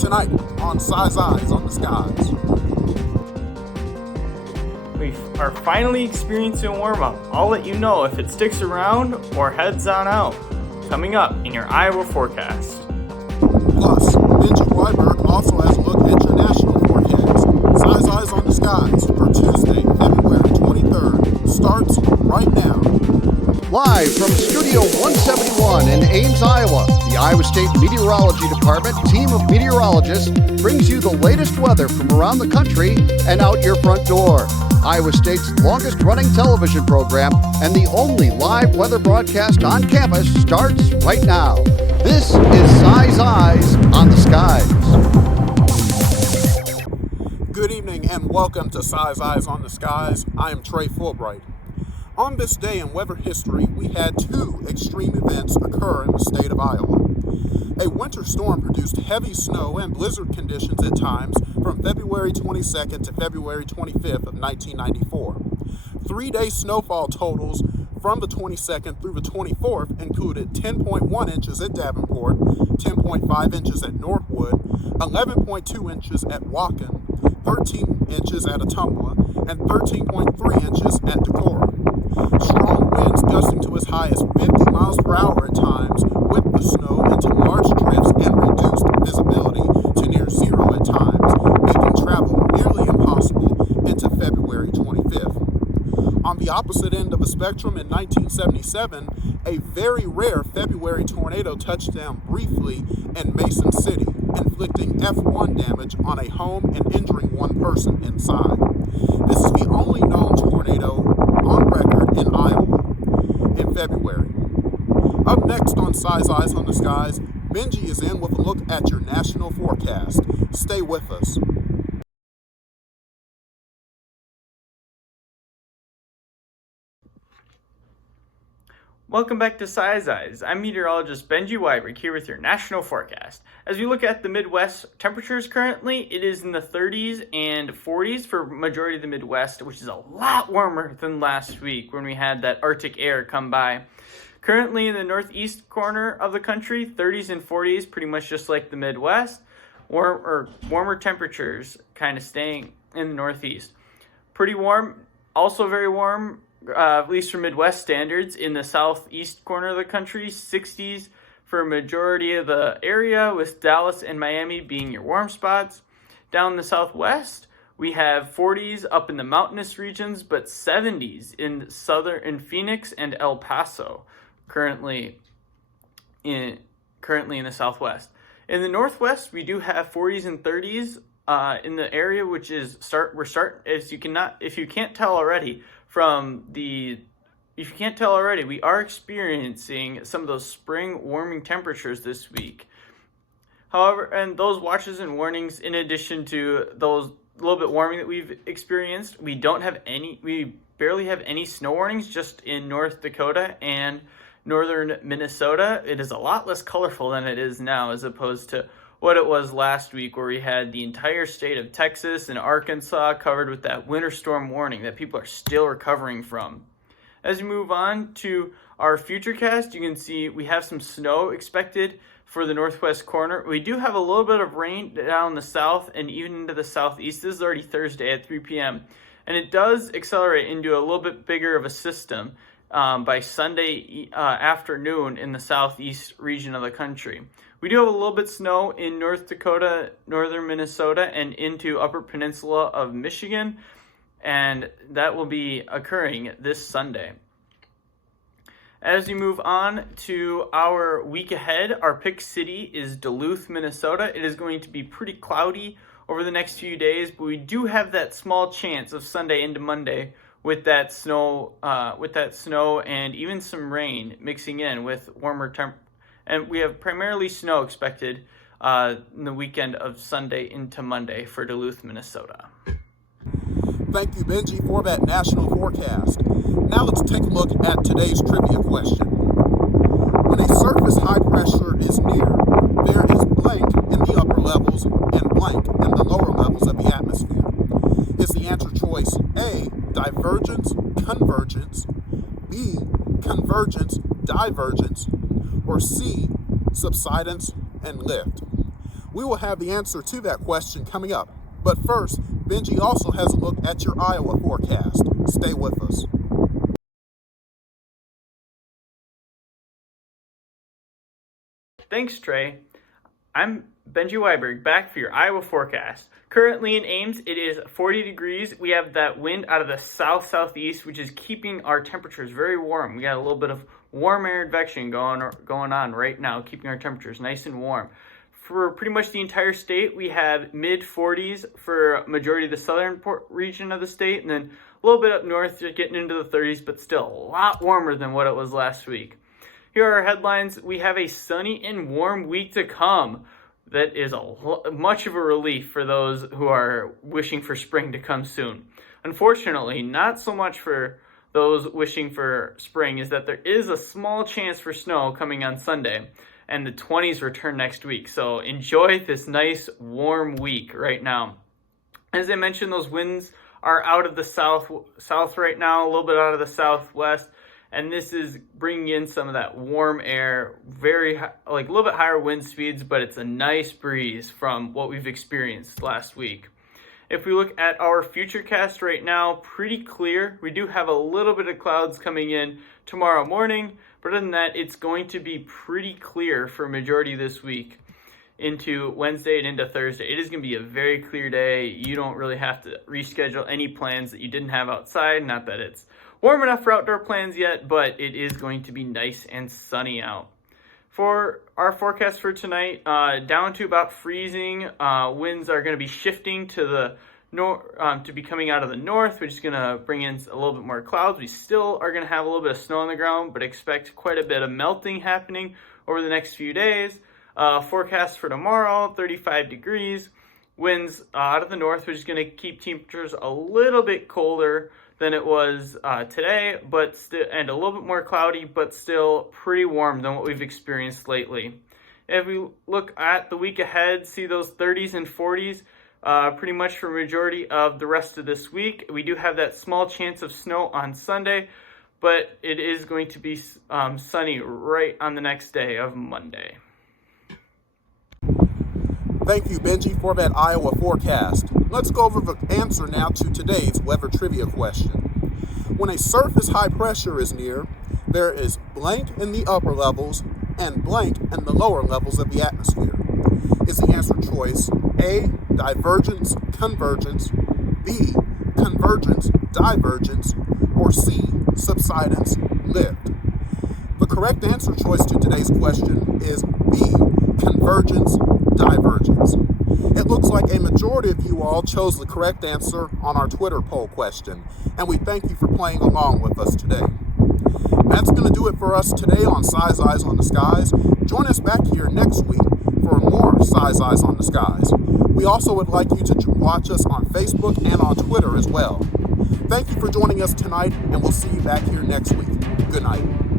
Tonight on Size Eyes on the Skies. We are finally experiencing a warm-up. I'll let you know if it sticks around or heads on out. Coming up in your Iowa forecast. Plus, Benji Wyberg also has a look at your national forecast. Size Eyes on the Skies for Tuesday, February 23rd starts right now. Live from Studio 171 in Ames, Iowa, the Iowa State Meteorology Department team of meteorologists brings you the latest weather from around the country and out your front door. Iowa State's longest-running television program and the only live weather broadcast on campus starts right now. This is Size Eyes on the Skies. Good evening and welcome to Size Eyes on the Skies. I am Trey Fulbright. On this day in weather history, we had two extreme events occur in the state of Iowa. A winter storm produced heavy snow and blizzard conditions at times from February 22nd to February 25th of 1994. 3-day snowfall totals from the 22nd through the 24th included 10.1 inches at Davenport, 10.5 inches at Northwood, 11.2 inches at Waukon, 13 inches at Ottumwa, and 13.3 inches at Decorah. Strong winds gusting to as high as 50 miles per hour at times whipped the snow into large drifts and reduced visibility to near zero at times, making travel nearly impossible into February 25th. On the opposite end of the spectrum in 1977, a very rare February tornado touched down briefly in Mason City, inflicting F1 damage on a home and injuring one person inside. This is the only known tornado on record in Iowa in February. Up next on Size Eyes on the Skies, Benji is in with a look at your national forecast. Stay with us. Welcome back to Size Eyes. I'm meteorologist Benji Wyberg here with your national forecast. As we look at the Midwest temperatures currently, it is in the 30s and 40s for majority of the Midwest, which is a lot warmer than last week when we had that Arctic air come by. Currently in the northeast corner of the country, 30s and 40s, pretty much just like the Midwest, warmer temperatures kind of staying in the northeast. Pretty warm, also very warm, at least for Midwest standards, in the southeast corner of the country, 60s for a majority of the area, with Dallas and Miami being your warm spots. Down the southwest, we have 40s up in the mountainous regions, but 70s in Phoenix and El Paso, currently in the southwest. In the northwest, we do have 40s and 30s in the area, which is if you can't tell already, we are experiencing some of those spring warming temperatures this week. However, and those watches and warnings, in addition to those little bit warming that we've experienced, we barely have any snow warnings just in North Dakota and northern Minnesota. It is a lot less colorful than it is now, as opposed to what it was last week, where we had the entire state of Texas and Arkansas covered with that winter storm warning that people are still recovering from. As we move on to our futurecast, you can see we have some snow expected for the northwest corner. We do have a little bit of rain down the south and even into the southeast. This is already Thursday at 3 p.m. And it does accelerate into a little bit bigger of a system by Sunday afternoon in the southeast region of the country. We do have a little bit of snow in North Dakota, northern Minnesota, and into upper peninsula of Michigan, and that will be occurring this Sunday. As we move on to our week ahead, our pick city is Duluth, Minnesota. It is going to be pretty cloudy over the next few days, but we do have that small chance of Sunday into Monday with that snow and even some rain mixing in with warmer temperatures. And we have primarily snow expected in the weekend of Sunday into Monday for Duluth, Minnesota. Thank you, Benji, for that national forecast. Now let's take a look at today's trivia question. When a surface high pressure is near, there is blank in the upper levels and blank in the lower levels of the atmosphere. Is the answer choice A, divergence, convergence, B, convergence, divergence, or C, subsidence and lift? We will have the answer to that question coming up. But first, Benji also has a look at your Iowa forecast. Stay with us. Thanks, Trey. I'm Benji Wyberg, back for your Iowa forecast. Currently in Ames, it is 40 degrees. We have that wind out of the south-southeast, which is keeping our temperatures very warm. We got a little bit of warm air advection going on right now, keeping our temperatures nice and warm. For pretty much the entire state, we have mid-40s for majority of the southern region of the state, and then a little bit up north, just getting into the 30s, but still a lot warmer than what it was last week. Here are our headlines. We have a sunny and warm week to come. That is much of a relief for those who are wishing for spring to come soon. Unfortunately, not so much for those wishing for spring, is that there is a small chance for snow coming on Sunday, and the 20s return next week. So enjoy this nice warm week right now. As I mentioned, those winds are out of the south right now, a little bit out of the southwest. And this is bringing in some of that warm air, very high, like a little bit higher wind speeds, but it's a nice breeze from what we've experienced last week. If we look at our futurecast right now, pretty clear. We do have a little bit of clouds coming in tomorrow morning, but other than that, it's going to be pretty clear for a majority of this week into Wednesday and into Thursday. It is going to be a very clear day. You don't really have to reschedule any plans that you didn't have outside. Not that it's warm enough for outdoor plans yet, but it is going to be nice and sunny out. For our forecast for tonight, down to about freezing. Winds are going to be shifting to the north, to be coming out of the north, which is going to bring in a little bit more clouds. We still are going to have a little bit of snow on the ground, but expect quite a bit of melting happening over the next few days. Forecast for tomorrow, 35 degrees. Winds out of the north, which is going to keep temperatures a little bit colder than it was today, but still, and a little bit more cloudy, but still pretty warm than what we've experienced lately. If we look at the week ahead, see those 30s and 40s pretty much for majority of the rest of this week. We do have that small chance of snow on Sunday, but it is going to be sunny right on the next day of Monday. Thank you, Benji, for that Iowa forecast. Let's go over the answer now to today's weather trivia question. When a surface high pressure is near, there is blank in the upper levels and blank in the lower levels of the atmosphere. Is the answer choice A, divergence, convergence, B, convergence, divergence, or C, subsidence, lift? The correct answer choice to today's question is B, convergence, divergence. It looks like a majority of you all chose the correct answer on our Twitter poll question, and we thank you for playing along with us today. That's going to do it for us today on Size Eyes on the Skies. Join us back here next week for more Size Eyes on the Skies. We also would like you to watch us on Facebook and on Twitter as well. Thank you for joining us tonight, and we'll see you back here next week. Good night.